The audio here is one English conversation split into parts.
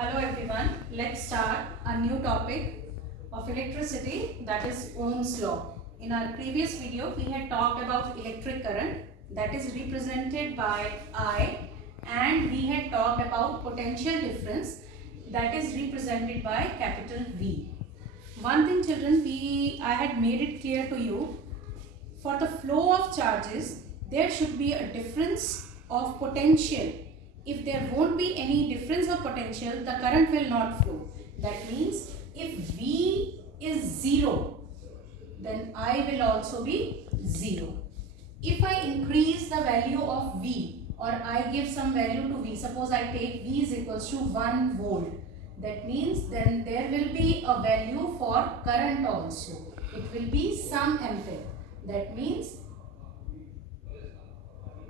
Hello everyone, let's start a new topic of electricity, that is Ohm's law. In our previous video we had talked about electric current, that is represented by I, and we had talked about potential difference, that is represented by capital V. One thing children, I had made it clear to you, for the flow of charges there should be a difference of potential. If there won't be any difference of potential, the current will not flow. That means if V is 0, then I will also be 0. If I increase the value of V, or I give some value to V, suppose I take V is equals to 1 volt, that means then there will be a value for current also. It will be some ampere. That means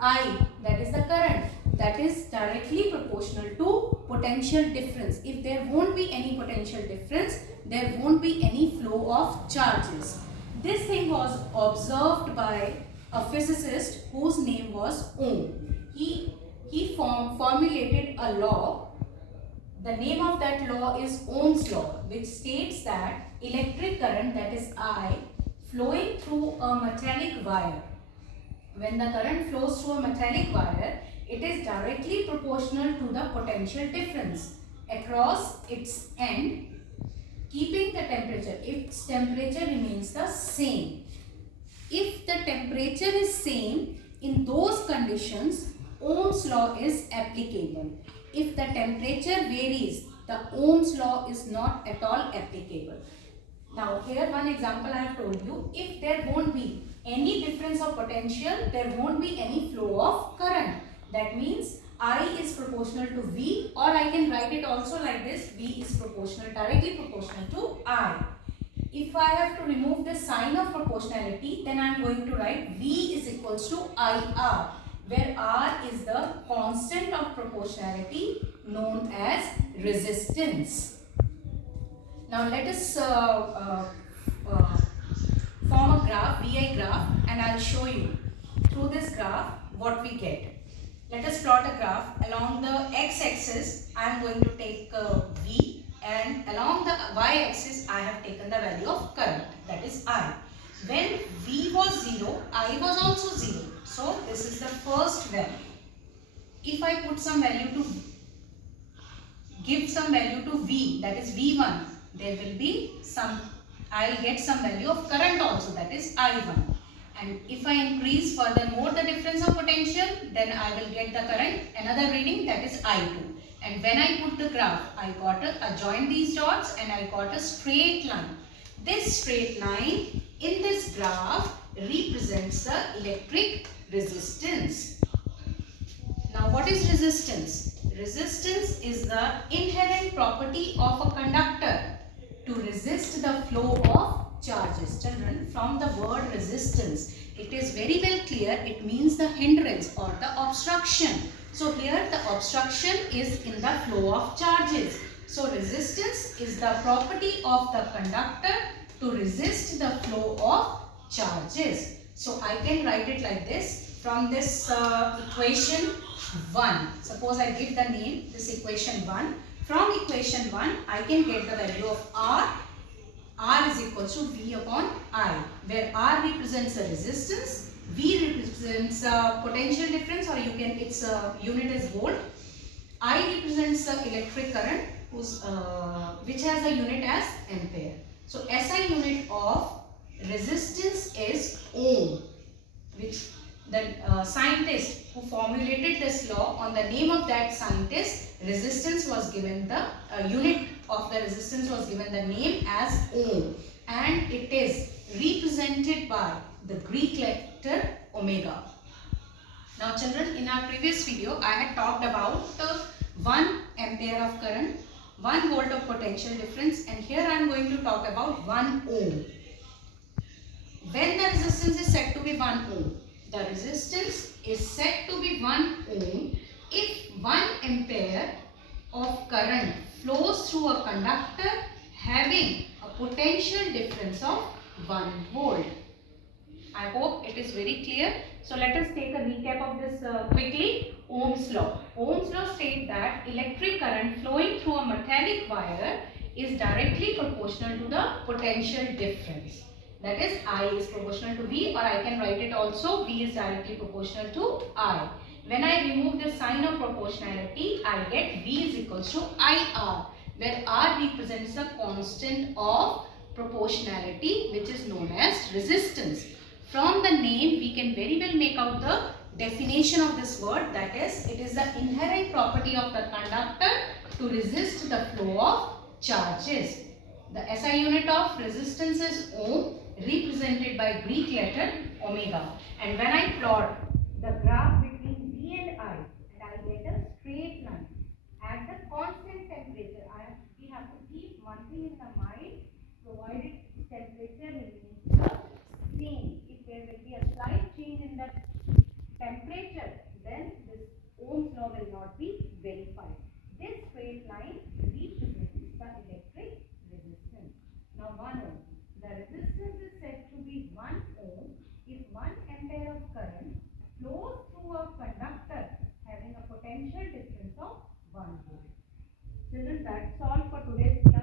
I, that is the current, that is directly proportional to potential difference. If there won't be any potential difference, there won't be any flow of charges. This thing was observed by a physicist whose name was Ohm. He formulated a law. The name of that law is Ohm's law, which states that electric current, that is I, flowing through a metallic wire. When the current flows through a metallic wire, it is directly proportional to the potential difference across its end, keeping the temperature. Its temperature remains the same. If the temperature is same, in those conditions, Ohm's law is applicable. If the temperature varies, the Ohm's law is not at all applicable. Now here one example I have told you, if there won't be any difference of potential, there won't be any flow of current. That means I is proportional to V, or I can write it also like this, V is proportional, directly proportional to I. If I have to remove the sign of proportionality, then I am going to write V is equals to IR, where R is the constant of proportionality known as resistance. Now let us form a graph, VI graph, and I will show you through this graph what we get. Let us plot a graph. Along the x-axis I am going to take V, and along the y-axis I have taken the value of current, that is I. When V was 0, I was also 0. So this is the first value. If I put some value to give some value to V, that is V1, there will be some, I will get some value of current also, that is I1. And if I increase furthermore the difference of potential, then I will get the current, another reading, that is I2. And when I put the graph, I joined these dots and I got a straight line. This straight line in this graph represents the electric resistance. Now what is resistance? Resistance is the inherent property of a conductor to resist the flow of charges. Children, from the word resistance, it is very well clear, it means the hindrance or the obstruction. So here the obstruction is in the flow of charges. So resistance is the property of the conductor to resist the flow of charges. So I can write it like this from this equation 1. Suppose I give the name this equation 1. From equation 1, I can get the value of R. R is equal to V upon I, where R represents the resistance, V represents potential difference, or you can, its unit is volt. I represents the electric current, which has a unit as ampere. So SI unit of resistance is Ohm, which the scientist who formulated this law, on the name of that scientist, resistance was given the unit of the resistance was given the name as Ohm, and it is represented by the Greek letter omega. Now children, in our previous video I had talked about 1 ampere of current, 1 volt of potential difference, and here I am going to talk about 1 ohm. When the resistance is said to be 1 ohm, the resistance is said to be 1 ohm if 1 ampere of current flows through a conductor having a potential difference of 1 volt. I hope it is very clear. So let us take a recap of this quickly. Ohm's law. Ohm's law states that electric current flowing through a metallic wire is directly proportional to the potential difference. That is, I is proportional to V, or I can write it also, V is directly proportional to I. When I remove the sign of proportionality, I get V is equals to IR, where R represents the constant of proportionality, which is known as resistance. From the name, we can very well make out the definition of this word, that is, it is the inherent property of the conductor to resist the flow of charges. The SI unit of resistance is ohm, represented by Greek letter omega. And when I plot the graph between V and I get a straight line at the constant temperature. We have to keep one thing in the mind, provided temperature remains the same. If there will be a slight change in the temperature, then this Ohm's law will not be verified. This straight line represents the electric resistance. Now 1 ohm. The resistance is said to be 1 ohm if 1 ampere of current flows through a conductor having a potential difference of 1 volt. Children, that's all for today's class.